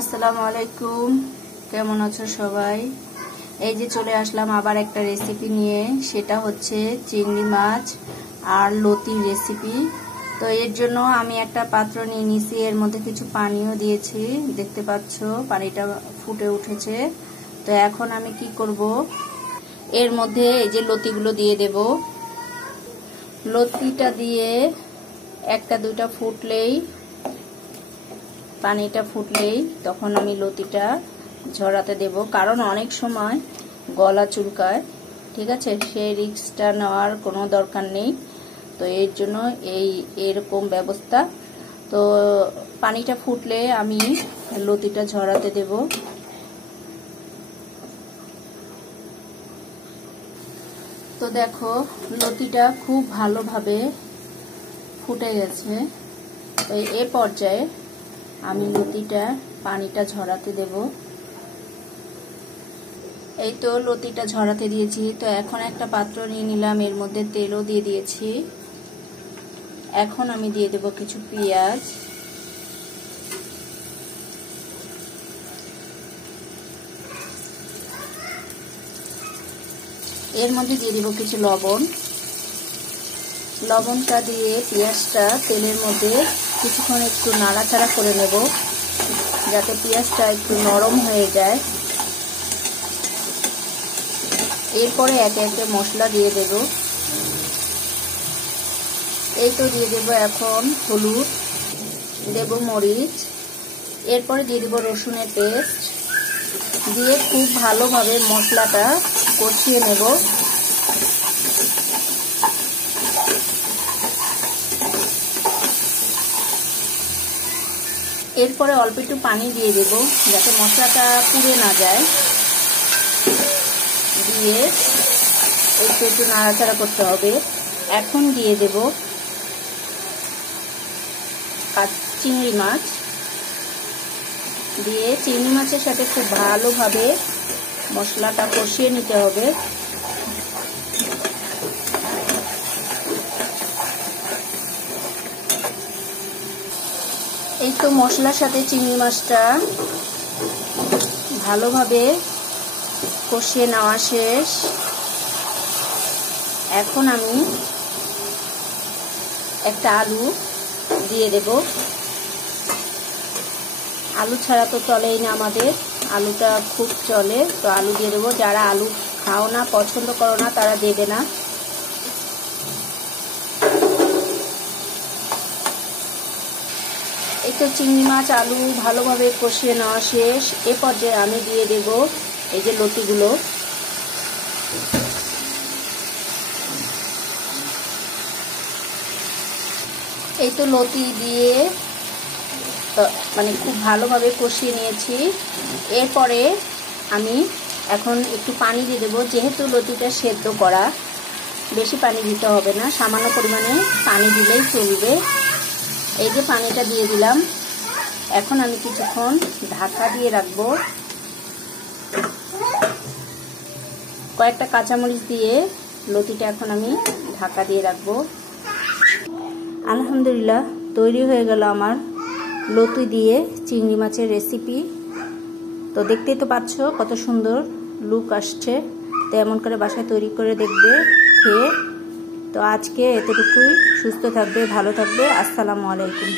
আসসালামু আলাইকুম, কেমন আছো সবাই? এই যে চলে আসলাম আবার একটা রেসিপি নিয়ে। সেটা হচ্ছে চিংড়ি মাছ আর লতির রেসিপি। তো এর জন্য আমি একটা পাত্র নিয়ে নিয়েছি, এর মধ্যে কিছু পানিও দিয়েছি, দেখতে পাচ্ছ পানিটা ফুটে উঠেছে। তো এখন আমি কি করব, এর মধ্যে এই যে লতিগুলো দিয়ে দেব। লতিটা দিয়ে একটা দুইটা পানিটা ফুটলেই তখন আমি লতিটা ঝরাতে দেব, কারণ অনেক সময় গলা চুলকায়। ঠিক আছে, সেই রিস্কটা নেওয়ার কোনো দরকার নেই। তো এর জন্য এরকম ব্যবস্থা। তো পানিটা ফুটলে আমি লতিটা ঝরাতে দেব। তো দেখো, লতিটা খুব ভালোভাবে ফুটে গেছে। তো এই পর্যায়ে আমি লতিটা পানিটা ঝরাতে দেব। এই তো লতিটা ঝরাতে দিয়েছি। তো এখন একটা পাত্র নিয়ে নিলাম, এর মধ্যে তেলও দিয়ে দিয়েছি। এখন আমি দিয়ে দেব কিছু পেঁয়াজ, এর মধ্যে দিয়ে দেব কিছু লবণ। লবণটা দিয়ে পেঁয়াজটা তেলের মধ্যে কিছুক্ষণ একটু নাড়াচাড়া করে নেব, যাতে পেঁয়াজটা একটু নরম হয়ে যায়। এরপরে একে একে মশলা দিয়ে দেব। এই তো দিয়ে দেব এখন হলুদ, দেব মরিচ, এরপরে দিয়ে দেব রসুনের পেস্ট, দিয়ে খুব ভালোভাবে মশলাটা কষিয়ে নেব। এরপরে অল্প একটু পানি দিয়ে দেব, যাতে মশলাটা পুড়ে না যায়। দিয়ে একটু নাড়াচাড়া করতে হবে। এখন দিয়ে দেব চিংড়ি মাছ, দিয়ে চিংড়ি মাছের সাথে খুব ভালোভাবে মশলাটা কষিয়ে নিতে হবে। এই তো মশলার সাথে চিংড়ি মাছটা ভালোভাবে কষিয়ে নেওয়া শেষ। এখন আমি একটা আলু দিয়ে দেব। আলু ছাড়া তো চলেই না আমাদের, আলুটা খুব চলে। তো আলু দিয়ে দেবো। যারা আলু খাও না, পছন্দ করো না, তারা দেবে না। এই তো চিংড়ি মাছ আলু ভালোভাবে কষিয়ে নেওয়া শেষ। এ পর্যায়ে আমি দিয়ে দেব এই যে লতিগুলো। এই তো লতি দিয়ে খুব ভালোভাবে কষিয়ে নিয়েছি। এরপরে আমি এখন একটু পানি দিয়ে দেবো, যেহেতু লতিটা সেদ্ধ করা, বেশি পানি দিতে হবে না, সামান্য পরিমাণে পানি দিলেই চলবে। এই যে পানিটা দিয়ে দিলাম। এখন আমি কিছুক্ষণ ঢাকা দিয়ে রাখবো। কয়েকটা কাঁচামরিচ দিয়ে লতিটা এখন আমি ঢাকা দিয়ে রাখবো। আলহামদুলিল্লাহ, তৈরি হয়ে গেল আমার লতি দিয়ে চিংড়ি মাছের রেসিপি। তো দেখতেই তো পাচ্ছ কত সুন্দর লুক আসছে। তো এমন করে বাসায় তৈরি করে দেখবে খেয়ে। তো আজকে এতটুকুই। সুস্থ থাকবে, ভালো থাকবে। আসসালামু আলাইকুম।